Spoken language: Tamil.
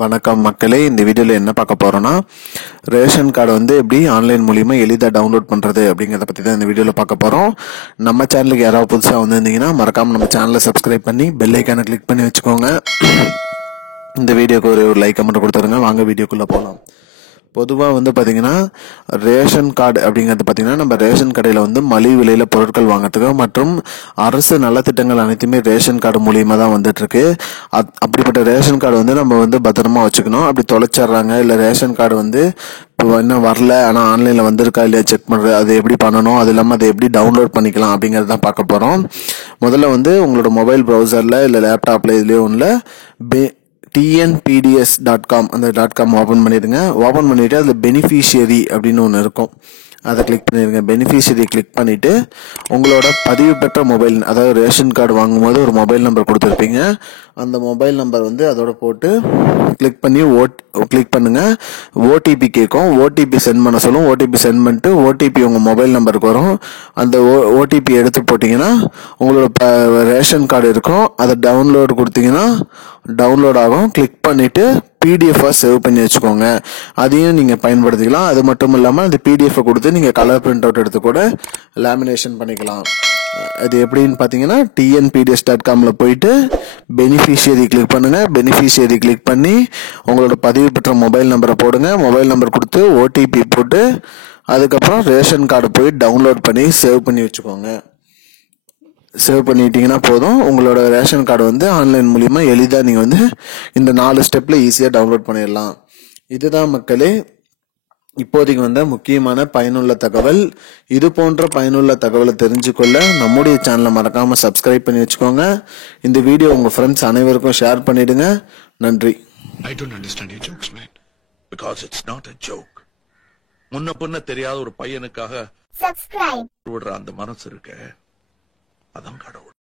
வணக்கம் மக்களே, இந்த வீடியோவில் என்ன பார்க்க போகிறோன்னா ரேஷன் கார்டு வந்து எப்படி ஆன்லைன் மூலிமா எளிதாக டவுன்லோட் பண்ணுறது அப்படிங்கிறத பற்றி தான் இந்த வீடியோவில் பார்க்க போகிறோம். நம்ம சேனலுக்கு யாராவது புதுசாக வந்திருந்தீங்கன்னா மறக்காமல் நம்ம சேனலை சப்ஸ்கிரைப் பண்ணி பெல் ஐக்கானை கிளிக் பண்ணி வச்சுக்கோங்க. இந்த வீடியோக்கு ஒரு லைக் கமெண்ட் கொடுத்துருங்க. வாங்க வீடியோக்குள்ளே போகலாம். பொதுவாக வந்து பார்த்திங்கன்னா ரேஷன் கார்டு அப்படிங்கிறது பார்த்திங்கன்னா நம்ம ரேஷன் கடையில் வந்து மலிவு விலையில் பொருட்கள் வாங்கிறதுக்கு மற்றும் அரசு நலத்திட்டங்கள் அனைத்துமே ரேஷன் கார்டு மூலியமாக தான் வந்துட்டுருக்கு. அப்படிப்பட்ட ரேஷன் கார்டு வந்து நம்ம வந்து பத்திரமா வச்சுக்கணும். அப்படி தொலைச்சிட்றாங்க இல்லை ரேஷன் கார்டு வந்து இப்போ இன்னும் வரல ஆனால் ஆன்லைனில் வந்திருக்கா இல்லையா செக் பண்ணுறது, அது எப்படி பண்ணணும், அது இல்லாமல் அதை எப்படி டவுன்லோட் பண்ணிக்கலாம் அப்படிங்கிறது தான் பார்க்க போகிறோம். முதல்ல வந்து உங்களோட மொபைல் ப்ரௌசரில் இல்லை லேப்டாப்பில் இதுலேயே ஒன்றில் tnpds.com அந்த .com ஓப்பன் பண்ணிடுங்க. ஓப்பன் பண்ணிவிட்டு அதில் பெனிஃபிஷியரி அப்படின்னு ஒன்று இருக்கும், அதை கிளிக் பண்ணிடுங்க. பெனிஃபிஷியரி கிளிக் பண்ணிவிட்டு உங்களோட பதிவு பெற்ற மொபைல், அதாவது ரேஷன் கார்டு வாங்கும்போது ஒரு மொபைல் நம்பர் கொடுத்துருப்பீங்க, அந்த மொபைல் நம்பர் வந்து அதோட போட்டு கிளிக் பண்ணி கிளிக் பண்ணுங்க. ஓடிபி கேட்கும், ஓடிபி சென்ட் பண்ண சொல்லும். ஓடிபி சென்ட் பண்ணிட்டு ஓடிபி உங்கள் மொபைல் நம்பருக்கு வரும். அந்த ஓடிபி எடுத்து போட்டிங்கன்னா உங்களோட ரேஷன் கார்டு இருக்கும். அதை டவுன்லோடு கொடுத்தீங்கன்னா டவுன்லோட் ஆகும். கிளிக் பண்ணிவிட்டு பிடிஎஃபாக சேவ் பண்ணி வச்சுக்கோங்க. அதையும் நீங்கள் பயன்படுத்திக்கலாம். அது மட்டும் இல்லாமல் அந்த பிடிஎஃபை கொடுத்து நீங்கள் கலர் பிரிண்ட் அவுட் எடுத்து கூட லேமினேஷன் பண்ணிக்கலாம். அது எப்படின்னு பார்த்தீங்கன்னா tnpds.comல போயிட்டு பெனிஃபிஷியரி கிளிக் பண்ணுங்க. பெனிஃபிஷியரி கிளிக் பண்ணி உங்களோட பதிவு பெற்ற மொபைல் நம்பரை போடுங்க. மொபைல் நம்பர் கொடுத்து ஓடிபி போட்டு அதுக்கப்புறம் ரேஷன் கார்டு போய் டவுன்லோட் பண்ணி சேவ் பண்ணி வச்சுக்கோங்க. சேவ் பண்ணிட்டீங்கன்னா போதும், உங்களோட ரேஷன் கார்டு வந்து ஆன்லைன் மூலிமா எளிதாக நீங்கள் வந்து இந்த 4 ஸ்டெப்பில் ஈஸியாக டவுன்லோட் பண்ணிடலாம். இதுதான் மக்களே இப்போதைக்கு வந்த முக்கியமான பயனுள்ள தகவல். இது போன்ற பயனுள்ள தகவலை தெரிஞ்சுக்கொள்ள நம்முடைய சேனலை மறக்காமல் சப்ஸ்கிரைப் பண்ணி வச்சுக்கோங்க. இந்த வீடியோ உங்கள் ஃப்ரெண்ட்ஸ் அனைவருக்கும் ஷேர் பண்ணிடுங்க. நன்றி. I don't understand your jokes, man. Because it's not a joke. முன்ன பின்ன தெரியாத ஒரு பையனுக்காக விடுற அந்த மனசு இருக்க, அதான் கடவுள்.